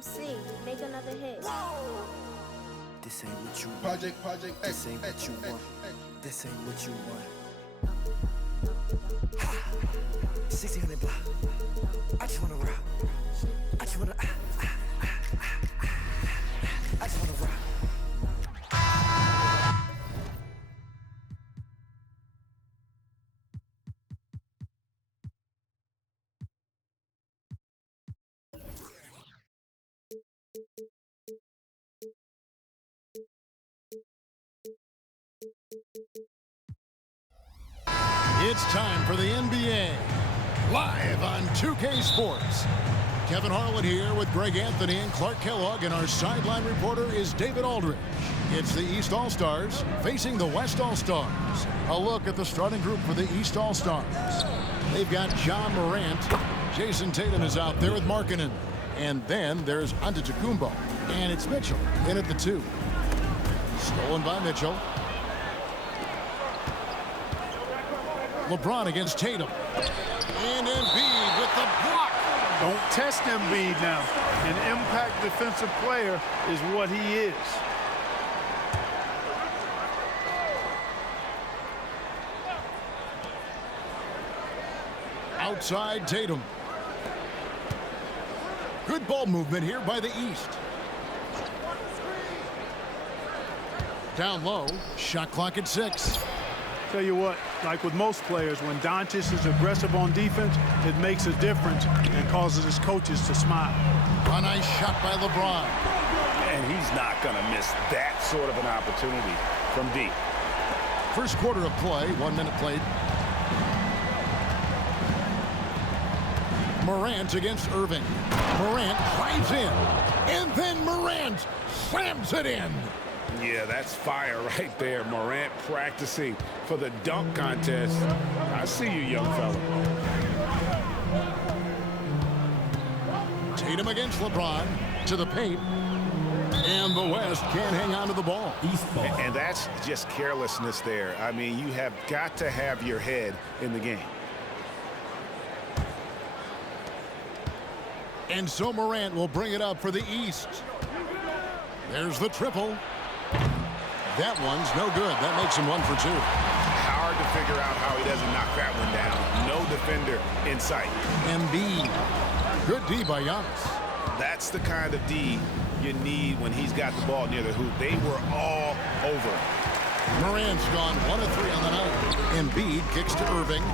MC, make another hit. This ain't what you want. Project This ain't what you want. This ain't what you want. 1600 block. I just wanna rock. I just wanna. I just wanna rock. It's time for the NBA, live on 2K Sports. Kevin Harlan here with Greg Anthony and Clark Kellogg, and our sideline reporter is David Aldridge. It's the East All-Stars facing the West All-Stars. A look at the starting group for the East All-Stars. They've got John Morant. Jason Tatum is out there with Markkanen. And then there's Antetokounmpo. And it's Mitchell in at the 2. Stolen by Mitchell. LeBron against Tatum. And Embiid with the block. Don't test Embiid now. An impact defensive player is what he is. Outside Tatum. Good ball movement here by the East. Down low, shot clock at 6. Tell you what, like with most players, when Doncic is aggressive on defense, it makes a difference and causes his coaches to smile. A nice shot by LeBron. And he's not going to miss that sort of an opportunity from deep. First quarter of play, 1 minute played. Morant against Irving. Morant drives in, and then Morant slams it in. Yeah, that's fire right there. Morant practicing for the dunk contest. I see you, young fella. Tatum against LeBron to the paint. And the West can't hang on to the ball. And that's just carelessness there. I mean, you have got to have your head in the game. And so Morant will bring it up for the East. There's the triple. That one's no good. That makes him 1 for 2. Hard to figure out how he doesn't knock that one down. No defender in sight. Embiid. Good D by Giannis. That's the kind of D you need when he's got the ball near the hoop. They were all over. Morant's gone 1 of 3 on the night. Embiid kicks to Irving.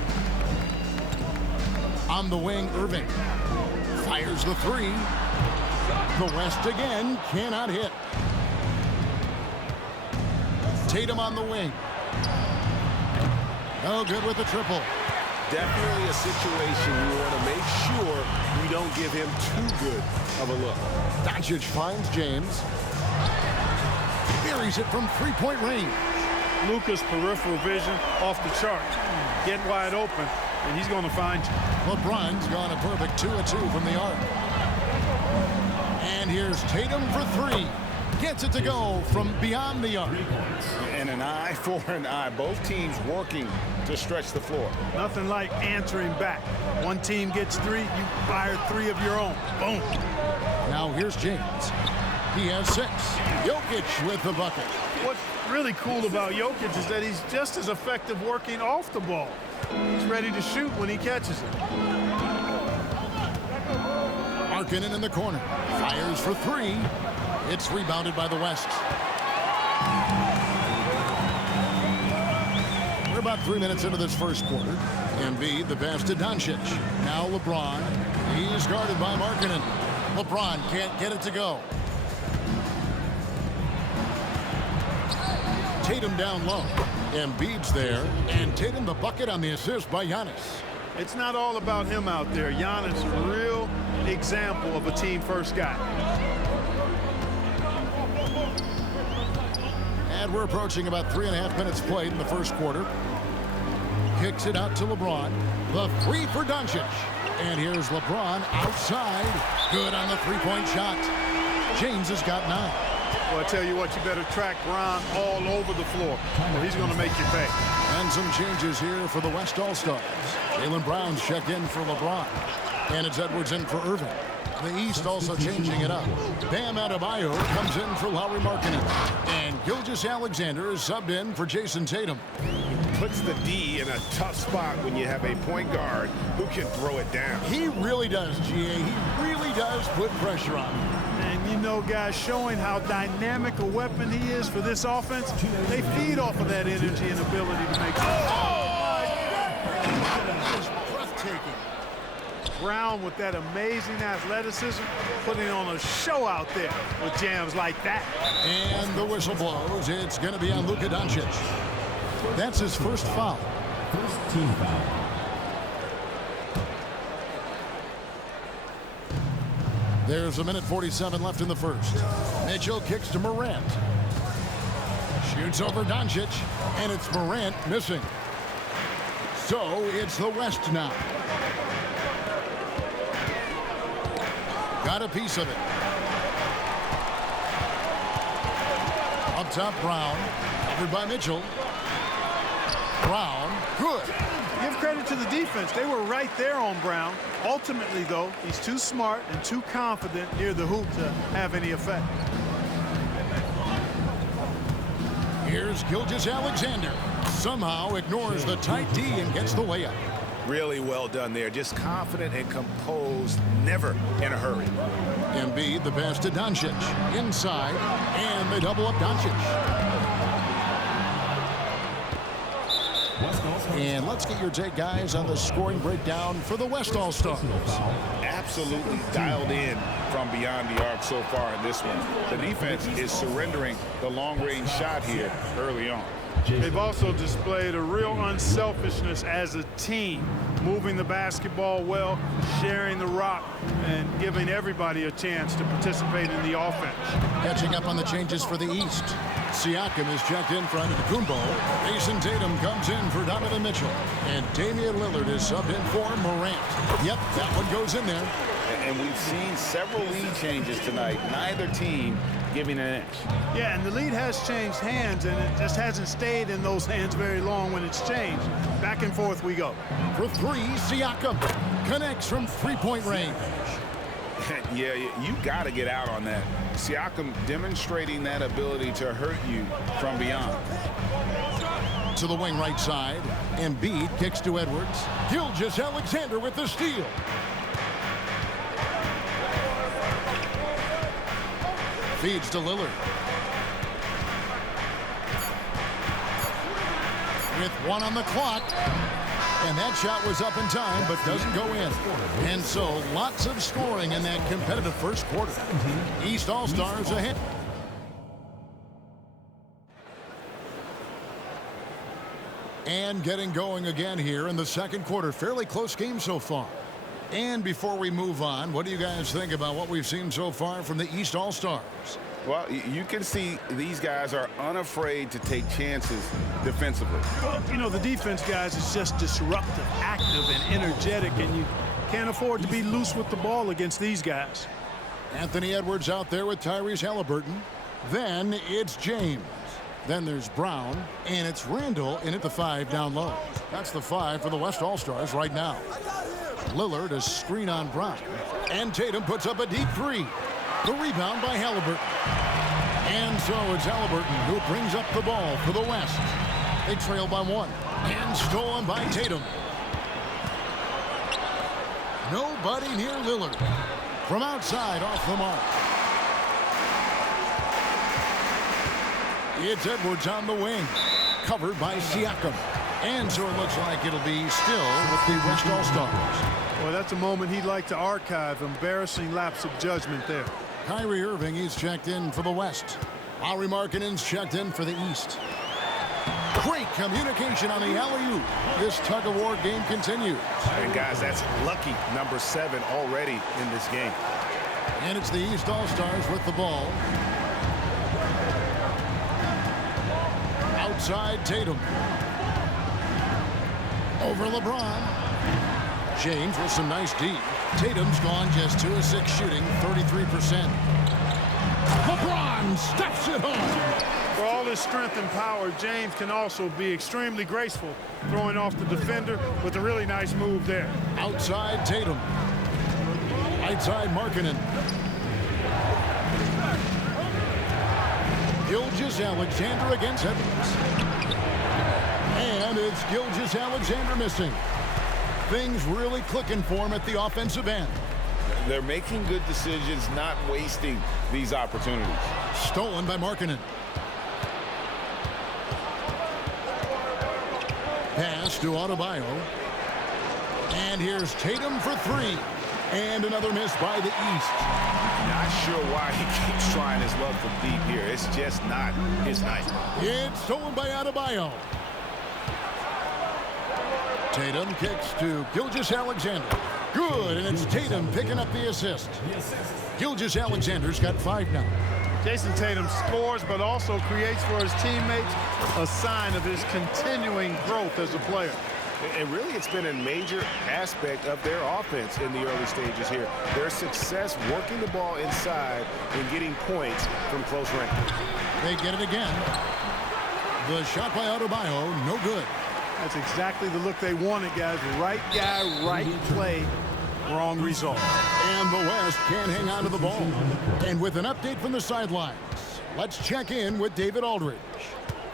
On the wing, Irving fires the 3. The West again cannot hit. Tatum on the wing. No good with the triple. Definitely a situation you want to make sure you don't give him too good of a look. Doncic finds James. Buries it from 3-point range. Luka's peripheral vision off the chart. Get wide open, and he's going to find you. LeBron's gone a perfect 2 of 2 from the arc. And here's Tatum for 3. Gets it to go from beyond the arc. And an eye for an eye. Both teams working to stretch the floor. Nothing like answering back. One team gets 3, you fire 3 of your own. Boom. Now here's James. He has 6. Jokic with the bucket. What's really cool about Jokic is that he's just as effective working off the ball. He's ready to shoot when he catches it. Markkanen in the corner. Fires for 3. It's rebounded by the West. We're about 3 minutes into this first quarter. Embiid, the pass to Doncic. Now LeBron. He's guarded by Markkanen. LeBron can't get it to go. Tatum down low. Embiid's there. And Tatum the bucket on the assist by Giannis. It's not all about him out there. Giannis, a real example of a team-first guy. And we're approaching about 3.5 minutes played in the first quarter. Kicks it out to LeBron. The 3 for Doncic. And here's LeBron outside. Good on the 3-point shot. James has got 9. Well, I tell you what, you better track Bron all over the floor, or he's going to make you pay. And some changes here for the West All-Stars. Jaylen Brown's checked in for LeBron. And it's Edwards in for Irving. The East also changing it up. Bam Adebayo comes in for Lauri Markkanen. And Gilgeous-Alexander is subbed in for Jason Tatum. Puts the D in a tough spot when you have a point guard who can throw it down. He really does, GA. He really does put pressure on him. And you know, guys, showing how dynamic a weapon he is for this offense, they feed off of that energy and ability to make Breathtaking. Brown with that amazing athleticism, putting on a show out there with jams like that. And the whistle blows. It's going to be on Luka Doncic. That's his first foul. First team foul. There's 1:47 left in the first. Mitchell kicks to Morant. Shoots over Doncic, and it's Morant missing. So it's the West now. Got a piece of it. Up top, Brown. Covered by Mitchell. Brown, good. Give credit to the defense. They were right there on Brown. Ultimately, though, he's too smart and too confident near the hoop to have any effect. Here's Gilgeous-Alexander. Somehow ignores the tight D and gets the layup. Really well done there. Just confident and composed, never in a hurry. Embiid, the pass to Doncic. Inside, and they double up Doncic. And let's get your take, guys, on the scoring breakdown for the West All-Stars. Absolutely dialed in from beyond the arc so far in this one. The defense is surrendering the long-range shot here early on. They've also displayed a real unselfishness as a team, moving the basketball well, sharing the rock, and giving everybody a chance to participate in the offense. Catching up on the changes for the East. Siakam is checked in for Antetokounmpo. Jason Tatum comes in for Donovan Mitchell. And Damian Lillard is subbed in for Morant. Yep, that one goes in there. And we've seen several lead changes tonight. Neither team giving an inch. Yeah, and the lead has changed hands, and it just hasn't stayed in those hands very long when it's changed. Back and forth we go. For three, Siakam connects from three-point range. Yeah, you got to get out on that. Siakam demonstrating that ability to hurt you from beyond. To the wing right side. Embiid kicks to Edwards. Gilgeous-Alexander with the steal. Feeds to Lillard. With one on the clock. And that shot was up in time, but doesn't go in. And so, lots of scoring in that competitive first quarter. East All-Stars ahead. And getting going again here in the second quarter. Fairly close game so far. And before we move on, what do you guys think about what we've seen so far from the East All-Stars? Well, you can see these guys are unafraid to take chances defensively. Well, you know, the defense, guys, is just disruptive, active, and energetic, and you can't afford to be loose with the ball against these guys. Anthony Edwards out there with Tyrese Halliburton. Then it's James. Then there's Brown, and it's Randall in at the 5 down low. That's the 5 for the West All-Stars right now. Lillard, a screen on Brown. And Tatum puts up a deep 3. The rebound by Halliburton. And so it's Halliburton who brings up the ball for the West. They trail by 1. And stolen by Tatum. Nobody near Lillard. From outside off the mark. It's Edwards on the wing. Covered by Siakam. And so it looks like it'll be still with the West All-Stars. Well, that's a moment he'd like to archive. Embarrassing lapse of judgment there. Kyrie Irving, he's checked in for the West. Lauri Markkanen's checked in for the East. Great communication on the alley-oop. This tug-of-war game continues. And, guys, that's lucky number 7 already in this game. And it's the East All-Stars with the ball. Outside Tatum. Over LeBron. James with some nice D. Tatum's gone just 2 of 6 shooting, 33%. LeBron steps it home. For all his strength and power, James can also be extremely graceful, throwing off the defender with a really nice move there. Outside Tatum. Right side, Markkanen. Gilgeous-Alexander against Edwards. And it's Gilgeous-Alexander missing. Things really clicking for him at the offensive end. They're making good decisions, not wasting these opportunities. Stolen by Markkanen. Pass to Adebayo. And here's Tatum for three. And another miss by the East. Not sure why he keeps trying his luck from deep here. It's just not his night. It's stolen by Adebayo. Tatum kicks to Gilgeous-Alexander. Good, and it's Tatum picking up the assist. Gilgeous-Alexander's got 5 now. Jason Tatum scores, but also creates for his teammates a sign of his continuing growth as a player. And really, it's been a major aspect of their offense in the early stages here. Their success working the ball inside and getting points from close range. They get it again. The shot by Adebayo, no good. That's exactly the look they wanted, guys. Right guy, right play, wrong result. And the West can't hang on to the ball. And with an update from the sidelines, let's check in with David Aldridge.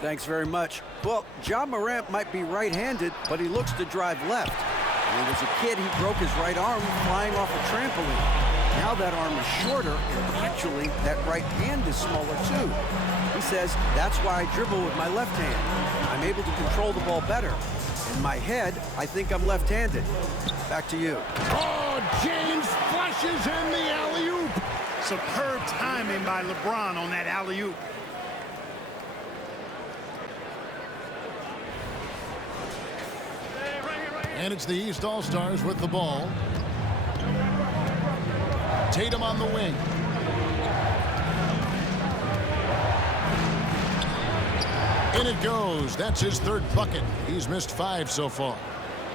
Thanks very much. Well, Ja Morant might be right-handed, but he looks to drive left. When he was a kid, he broke his right arm flying off a trampoline. Now that arm is shorter, and actually, that right hand is smaller too. He says, that's why I dribble with my left hand. I'm able to control the ball better. In my head, I think I'm left-handed. Back to you. Oh, James flushes in the alley-oop. Superb timing by LeBron on that alley-oop. And it's the East All-Stars with the ball. Tatum on the wing. In it goes. That's his 3rd bucket. He's missed 5 so far.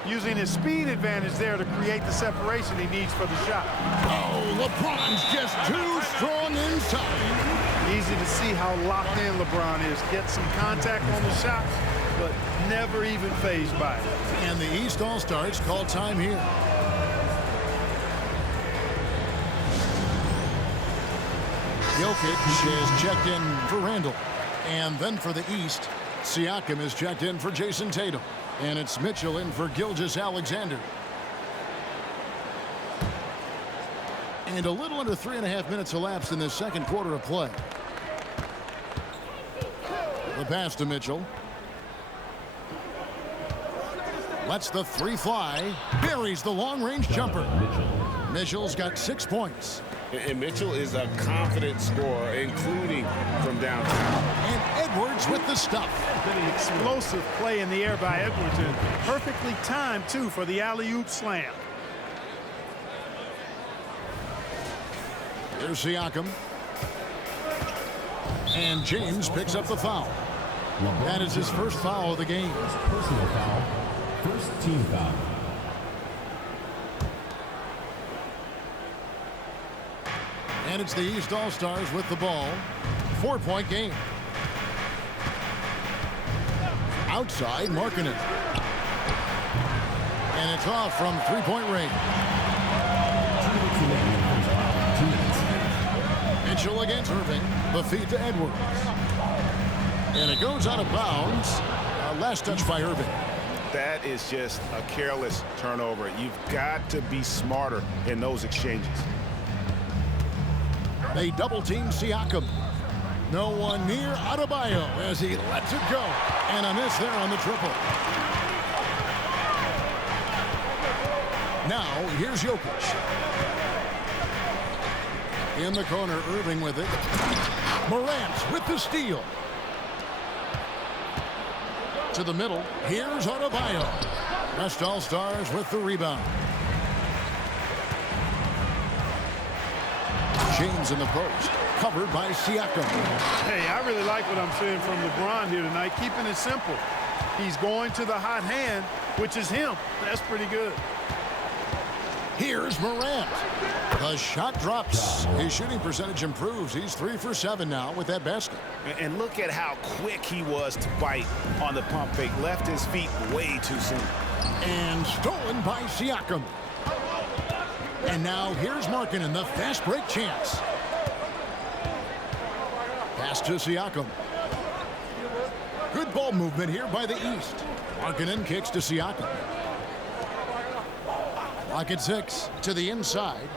Using his speed advantage there to create the separation he needs for the shot. Oh, LeBron's just too strong inside. Easy to see how locked in LeBron is. Get some contact on the shot, but never even fazed by it. And the East All-Stars call time here. Jokic is checked in for Randall. And then for the East, Siakam is checked in for Jason Tatum. And it's Mitchell in for Gilgeous-Alexander. And a little under 3.5 minutes elapsed in this second quarter of play. The pass to Mitchell. Lets the 3 fly. Buries the long-range jumper. Mitchell's got 6 points. And Mitchell is a confident scorer, including from downtown. And Edwards with the stuff. An explosive play in the air by Edwards, and perfectly timed, too, for the alley-oop slam. Here's Siakam. And James picks up the foul. That is his first foul of the game. Personal foul. First team foul. And it's the East All-Stars with the ball. 4-point game. Outside, Markkanen. And it's off from 3-point range. Mitchell against Irving. The feed to Edwards. And it goes out of bounds. Last touch by Irving. That is just a careless turnover. You've got to be smarter in those exchanges. They double-team Siakam. No one near Adebayo as he lets it go. And a miss there on the triple. Now, here's Jokic. In the corner, Irving with it. Morant with the steal. To the middle. Here's Adebayo. West All-Stars with the rebound. James in the post. Covered by Siakam. Hey, I really like what I'm seeing from LeBron here tonight. Keeping it simple. He's going to the hot hand, which is him. That's pretty good. Here's Morant. The shot drops. His shooting percentage improves. He's 3 for 7 now with that basket. And look at how quick he was to bite on the pump fake. Left his feet way too soon. And stolen by Siakam. And now here's Markkanen, the fast break chance. Pass to Siakam. Good ball movement here by the East. Markkanen kicks to Siakam. Lock at 6 to the inside.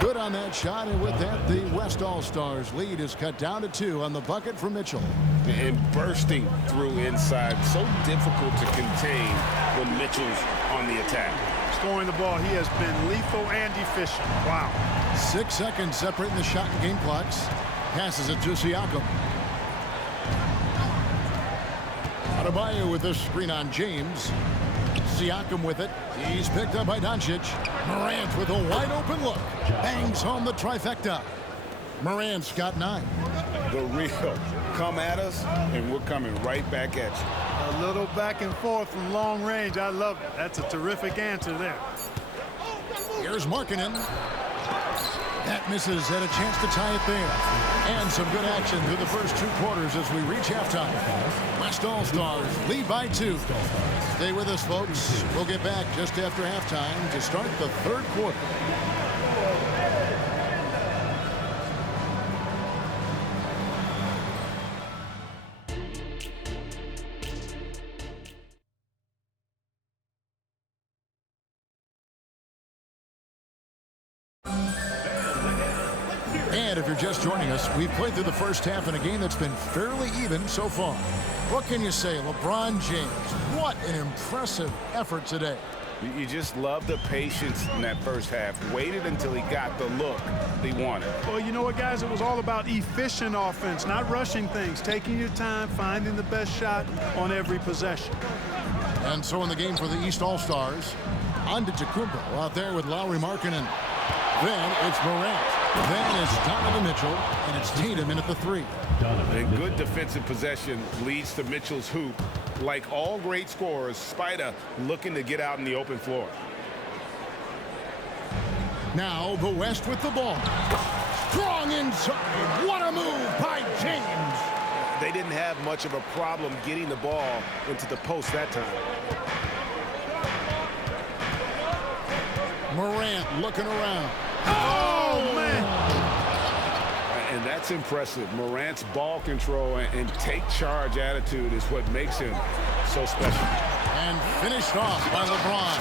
Good on that shot, and with that, the West All-Stars lead is cut down to 2 on the bucket for Mitchell. And bursting through inside, so difficult to contain when Mitchell's on the attack. Scoring the ball, he has been lethal and efficient. Wow. 6 seconds separating the shot and game clocks. Passes it to Siakam. Adebayo with this screen on James. Siakam with it. He's picked up by Doncic. Morant with a wide open look. Bangs home the trifecta. Morant's got 9. The real come at us, and we're coming right back at you. A little back and forth from long range. I love it. That's a terrific answer there. Here's Markkanen. That misses, had a chance to tie it there. And some good action through the first 2 quarters as we reach halftime. West All-Stars lead by 2. Stay with us, folks. We'll get back just after halftime to start the 3rd quarter. And if you're just joining us, we've played through the first half in a game that's been fairly even so far. What can you say, LeBron James? What an impressive effort today. You just love the patience in that first half. Waited until he got the look he wanted. Well, you know what, guys? It was all about efficient offense, not rushing things, taking your time, finding the best shot on every possession. And so in the game for the East All-Stars, Antetokounmpo out there with Lowry, Markkanen. Then it's Morant. Then it's Donovan Mitchell, and it's Tatum in at the 3. And good defensive possession leads to Mitchell's hoop. Like all great scorers, Spida looking to get out in the open floor. Now the West with the ball. Strong inside. What a move by James. They didn't have much of a problem getting the ball into the post that time. Morant looking around. Oh, man. And that's impressive. Morant's ball control and take charge attitude is what makes him so special. And finished off by LeBron.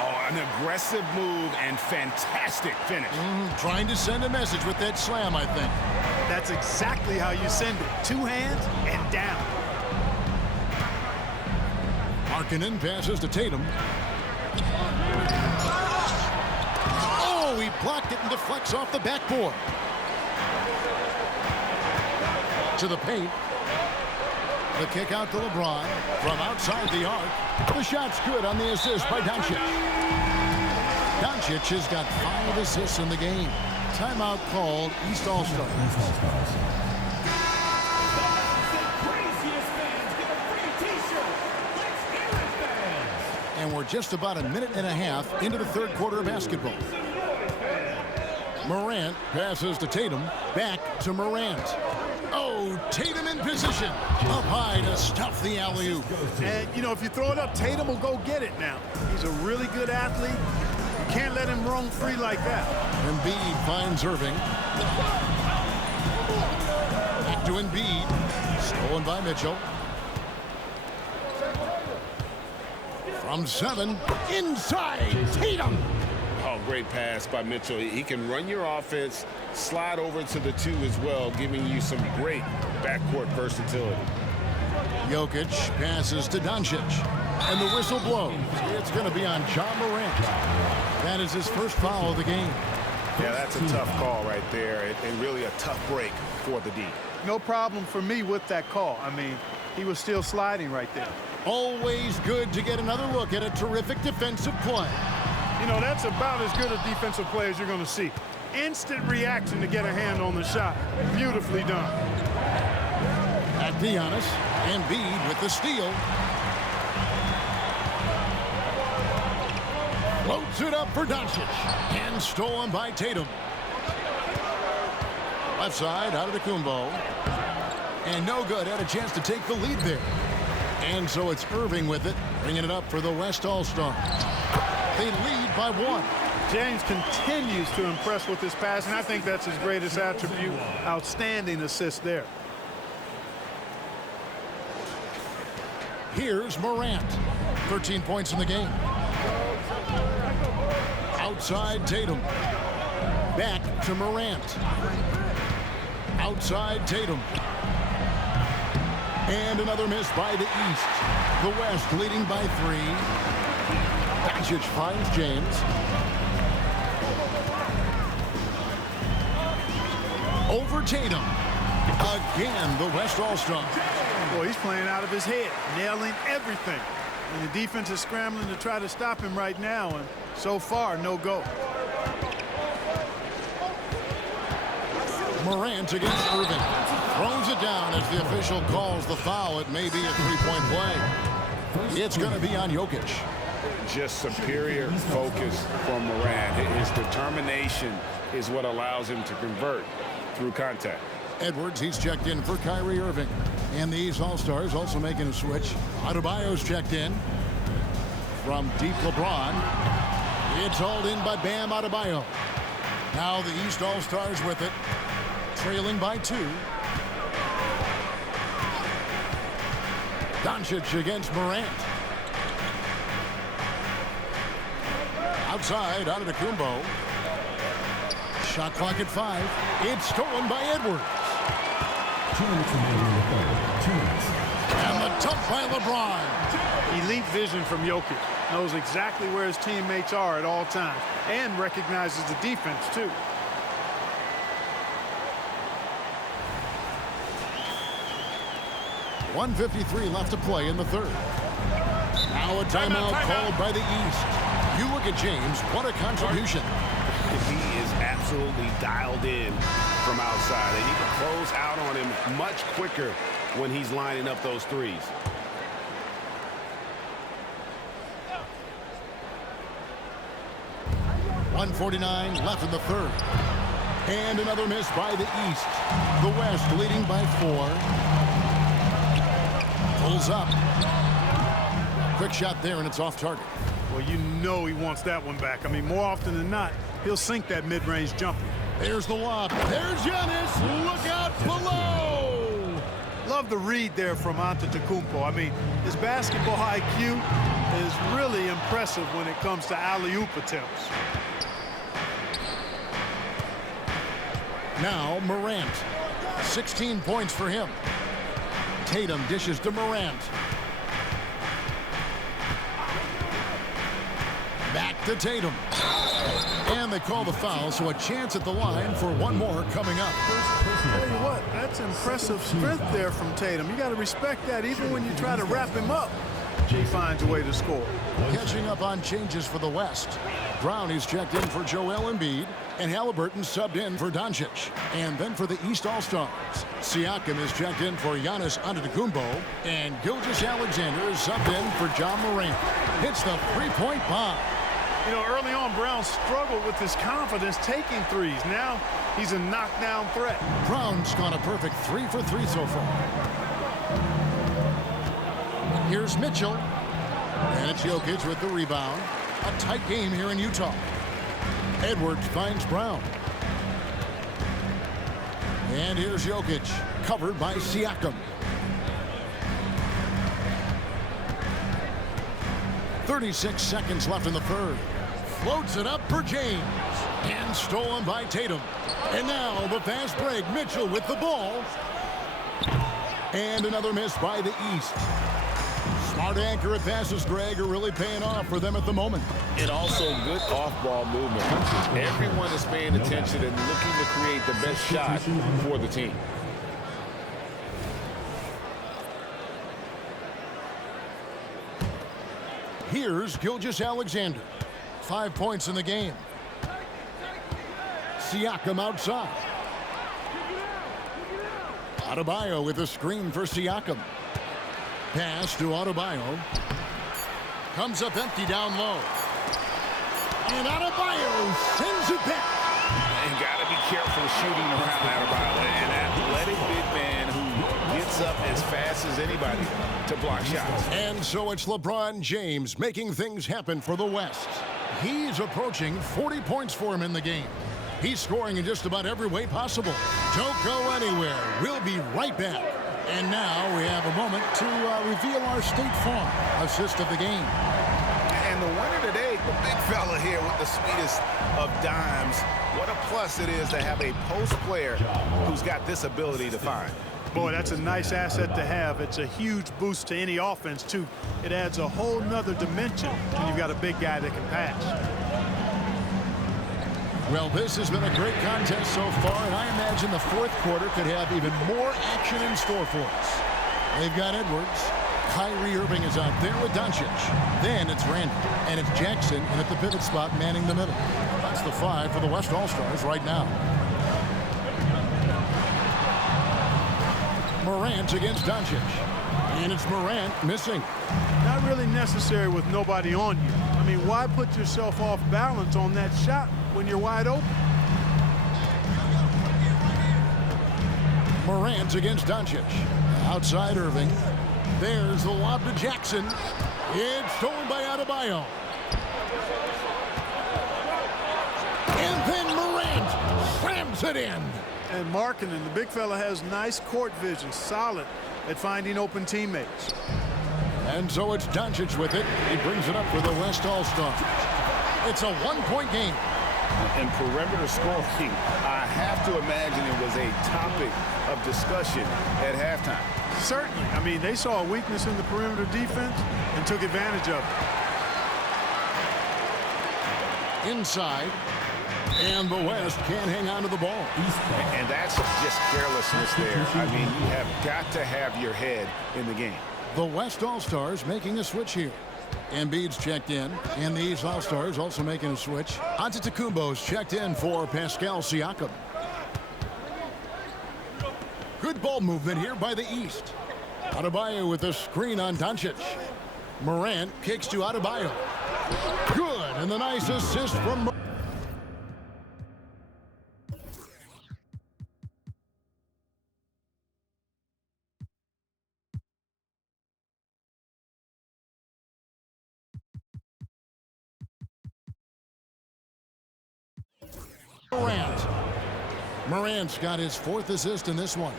Oh, an aggressive move and fantastic finish. Trying to send a message with that slam, I think. That's exactly how you send it. 2 hands and down. Markkanen passes to Tatum. Oh, he blocked it and deflects off the backboard. To the paint. The kick out to LeBron from outside the arc. The shot's good on the assist by Doncic. Doncic has got 5 assists in the game. Timeout called, East All-Stars. And we're just about a minute and a half into the 3rd quarter of basketball. Morant passes to Tatum. Back to Morant. Oh, Tatum in position. Up high to stuff the alley-oop. And, you know, if you throw it up, Tatum will go get it now. He's a really good athlete. You can't let him roam free like that. Embiid finds Irving. Back to Embiid. Stolen by Mitchell. From 7. Inside. Tatum. Oh, great pass by Mitchell. He can run your offense, slide over to the 2 as well, giving you some great backcourt versatility. Jokic passes to Doncic. And the whistle blows. It's going to be on John Morant. That is his first foul of the game. Yeah, that's a tough call right there, and really a tough break for the D. No problem for me with that call. I mean, he was still sliding right there. Always good to get another look at a terrific defensive play. You know, that's about as good a defensive play as you're going to see. Instant reaction to get a hand on the shot. Beautifully done. At Giannis, Embiid with the steal. Floats it up for Doncic. And stolen by Tatum. Left side, out of the Kumbo. And no good. Had a chance to take the lead there. And so it's Irving with it, bringing it up for the West All-Star. They lead by 1. James continues to impress with his passing. I think that's his greatest attribute. Outstanding assist there. Here's Morant. 13 points in the game. Outside Tatum. Back to Morant. Outside Tatum. And another miss by the East. The West leading by 3. Doncic finds James. Over Tatum. Again, the West All-Star. Boy, he's playing out of his head, nailing everything. And the defense is scrambling to try to stop him right now, and so far, no go. Morant against Irving. Throws it down as the official calls the foul. It may be a three-point play. It's going to be on Jokic. Just superior focus from Morant. His determination is what allows him to convert through contact. Edwards, he's checked in for Kyrie Irving. And these All-Stars also making a switch. Adebayo's checked in from deep LeBron. It's hauled in by Bam Adebayo. Now the East All-Stars with it, trailing by 2. Doncic against Morant. Outside, Antetokounmpo. Shot clock at 5. It's stolen by Edwards. 2 minutes remaining in the third. 2 minutes. And the dump by LeBron. Elite vision from Jokic. Knows exactly where his teammates are at all times. And recognizes the defense, too. .153 left to play in the third. Now a timeout called by the East. You look at James. What a contribution. He is absolutely dialed in from outside. They need to close out on him much quicker when he's lining up those threes. .149 left in the third. And another miss by the East. The West leading by 4. Pulls up. Quick shot there, and it's off target. Well, you know he wants that one back. I mean, more often than not, he'll sink that mid-range jumper. There's the lob. There's Giannis. Look out below. Love the read there from Antetokounmpo. I mean, his basketball IQ is really impressive when it comes to alley-oop attempts. Now Morant. 16 points for him. Tatum dishes to Morant. Back to Tatum. And they call the foul, so a chance at the line for one more coming up. Tell you what, that's impressive strength there from Tatum. You got to respect that even when you try to wrap him up. He finds a way to score. Catching up on changes for the West. Brown is checked in for Joel Embiid, and Halliburton subbed in for Doncic. And then for the East All-Stars, Siakam is checked in for Giannis Antetokounmpo, and Gilgeous-Alexander is subbed in for John Morant. Hits the three-point bomb. You know, early on, Brown struggled with his confidence taking threes. Now he's a knockdown threat. Brown's gone a perfect 3 for 3 so far. Here's Mitchell. And it's Jokic with the rebound. A tight game here in Utah. Edwards finds Brown. And here's Jokic, covered by Siakam. 36 seconds left in the third. Floats it up for James. And stolen by Tatum. And now the fast break. Mitchell with the ball. And another miss by the East. Smart accurate passes, Greg, are really paying off for them at the moment. And also good off-ball movement. Everyone is paying attention and looking to create the best shot for the team. Here's Gilgeous-Alexander. 5 points in the game. Siakam outside. Adebayo with a screen for Siakam. Pass to Adebayo. Comes up empty down low. And Adebayo sends it back. And got to be careful shooting around Adebayo. An athletic big man who gets up as fast as anybody to block shots. And so it's LeBron James making things happen for the West. He's approaching 40 points for him in the game. He's scoring in just about every way possible. Don't go anywhere. We'll be right back. And now we have a moment to reveal our State Farm assist of the game. And the winner today, the big fella here with the sweetest of dimes. What a plus it is to have a post player who's got this ability to find. Boy, that's a nice asset to have. It's a huge boost to any offense, too. It adds a whole nother dimension when you've got a big guy that can pass. Well, this has been a great contest so far, and I imagine the fourth quarter could have even more action in store for us. They've got Edwards. Kyrie Irving is out there with Doncic. Then it's Randall, and it's Jackson and at the pivot spot manning the middle. That's the 5 for the West All-Stars right now. Morant against Doncic. And it's Morant missing. Not really necessary with nobody on you. I mean, why put yourself off balance on that shot when you're wide open? Morant against Doncic. Outside Irving. There's the lob to Jackson. It's stolen by Adebayo. And then Morant slams it in. And Markkanen, the big fella, has nice court vision, solid at finding open teammates. And so it's Doncic with it. He brings it up for the West All-Stars. It's a one-point game. And perimeter scoring, I have to imagine it was a topic of discussion at halftime. Certainly. I mean, they saw a weakness in the perimeter defense and took advantage of it. Inside. And the West can't hang on to the ball. And that's just carelessness there. I mean, you have got to have your head in the game. The West All-Stars making a switch here. Embiid's checked in, and the East All-Stars also making a switch. Antetokounmpo's checked in for Pascal Siakam. Good ball movement here by the East. Adebayo with a screen on Doncic. Morant kicks to Adebayo. Good, and the nice assist from Morant. Morant's got his 4th assist in this one.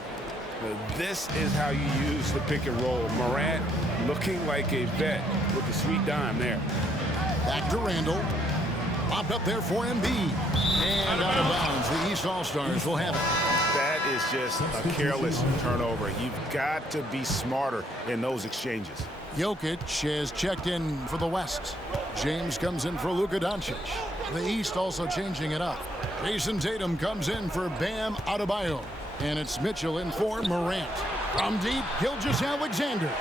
This is how you use the pick and roll. Morant looking like a vet with the sweet dime there. Back to Randall. Popped up there for Embiid. And out of bounds. The East All-Stars will have it. That is just a careless turnover. You've got to be smarter in those exchanges. Jokic has checked in for the West. James comes in for Luka Doncic. The East also changing it up. Jason Tatum comes in for Bam Adebayo. And it's Mitchell in for Morant. From deep, Gilgeous-Alexander.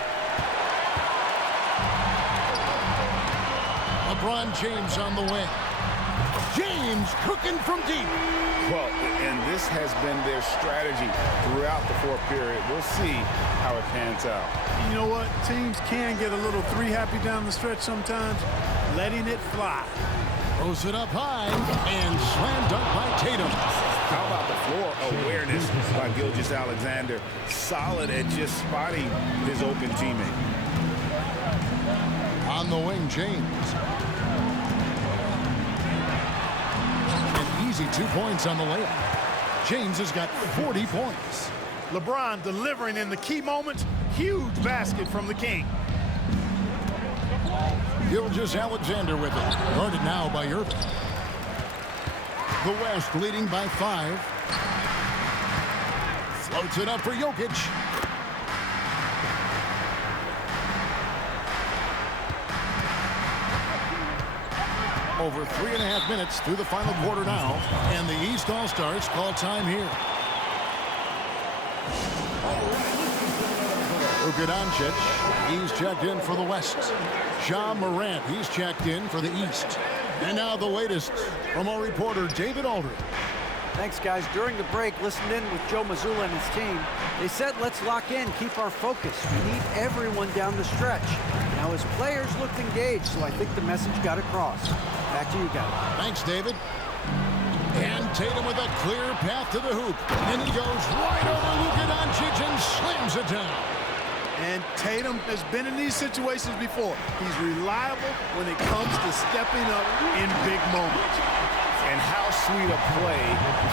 LeBron James on the wing. James cooking from deep. Well, and this has been their strategy throughout the fourth period. We'll see how it pans out. You know what? Teams can get a little three-happy down the stretch sometimes. Letting it fly. Throws it up high and slam dunk by Tatum. How about the floor awareness by Gilgeous-Alexander? Solid at just spotting his open teammate. On the wing, James. An easy 2 points on the layup. James has got 40 points. LeBron delivering in the key moments. Huge basket from the King. Gilgeous-Alexander with it. Guarded now by Irving. The West leading by 5. Floats it up for Jokic. Over 3.5 minutes through the final quarter now. And the East All-Stars call time here. Luka Doncic, he's checked in for the West. Ja Morant, he's checked in for the East. And now the latest from our reporter, David Aldridge. Thanks, guys. During the break, listened in with Joe Mazzulla and his team. They said, let's lock in, keep our focus. We need everyone down the stretch. Now, his players looked engaged, so I think the message got across. Back to you guys. Thanks, David. And Tatum with a clear path to the hoop. And he goes right over Luka Doncic and slams it down. And Tatum has been in these situations before. He's reliable when it comes to stepping up in big moments. And how sweet a play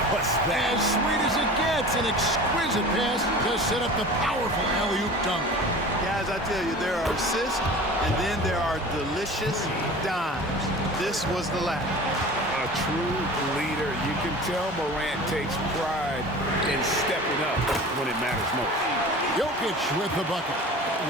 was that? As sweet as it gets, an exquisite pass to set up the powerful alley-oop dunk. Guys, I tell you, there are assists, and then there are delicious dimes. This was the latter. A true leader. You can tell Morant takes pride in stepping up when it matters most. Jokic with the bucket.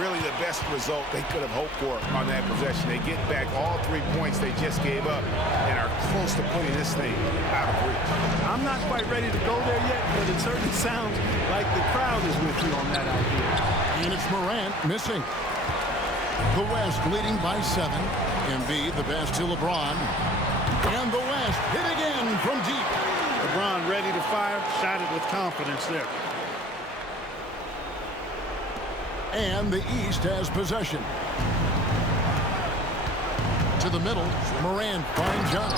Really the best result they could have hoped for on that possession. They get back all 3 points they just gave up and are close to putting this thing out of reach. I'm not quite ready to go there yet, but it certainly sounds like the crowd is with you on that idea. And it's Morant missing. The West leading by 7. Embiid the pass to LeBron. And the West hit again from deep. LeBron ready to fire, shot it with confidence there. And the East has possession. To the middle, Morant finds Giannis.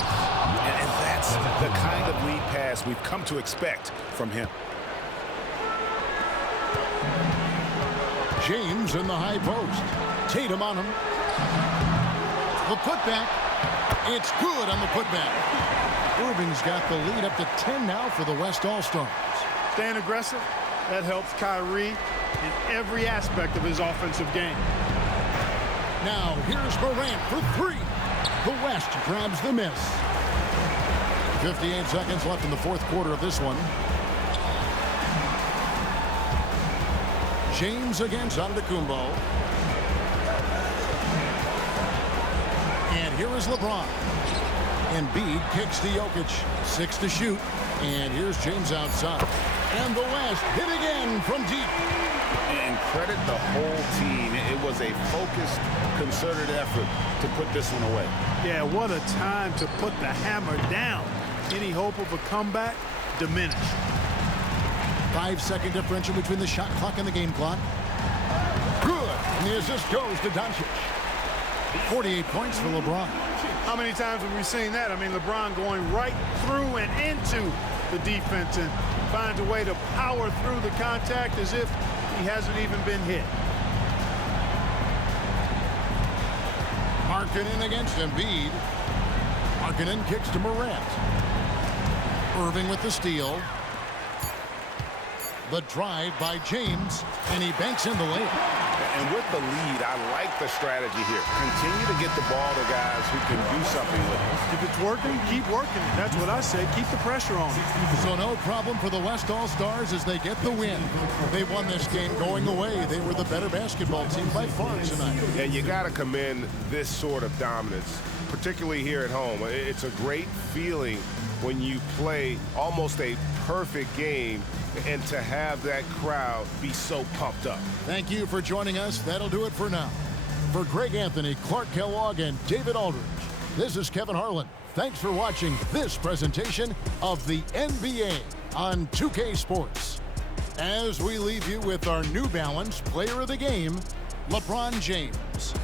And that's the kind of lead pass we've come to expect from him. James in the high post. Tatum on him. The putback. It's good on the putback. Irving's got the lead up to 10 now for the West All-Stars. Staying aggressive, that helps Kyrie in every aspect of his offensive game. Now here's Morant for 3. The West grabs the miss. 58 seconds left in the fourth quarter of this one. James against Antetokounmpo. And here is LeBron. Embiid kicks to Jokic. 6 to shoot. And here's James outside. And the West hit again from deep. And credit the whole team. It was a focused, concerted effort to put this one away. Yeah, what a time to put the hammer down. Any hope of a comeback diminished. 5-second differential between the shot clock and the game clock. Good. And the assist goes to Doncic. 48 points for LeBron. How many times have we seen that? I mean, LeBron going right through and into the defense and finds a way to power through the contact as if he hasn't even been hit. Markkanen against Embiid. Markkanen kicks to Morant. Irving with the steal. The drive by James, and he banks in the layup. And with the lead, I like the strategy here. Continue to get the ball to guys who can do something with it. If it's working, keep working. That's what I say. Keep the pressure on. So no problem for the West All-Stars as they get the win. They won this game going away. They were the better basketball team by far tonight. And you got to commend this sort of dominance, particularly here at home. It's a great feeling when you play almost a perfect game and to have that crowd be so pumped up. Thank you for joining us. That'll do it for now. For Greg Anthony, Clark Kellogg, and David Aldridge, this is Kevin Harlan. Thanks for watching this presentation of the NBA on 2K Sports. As we leave you with our New Balance Player of the Game, LeBron James.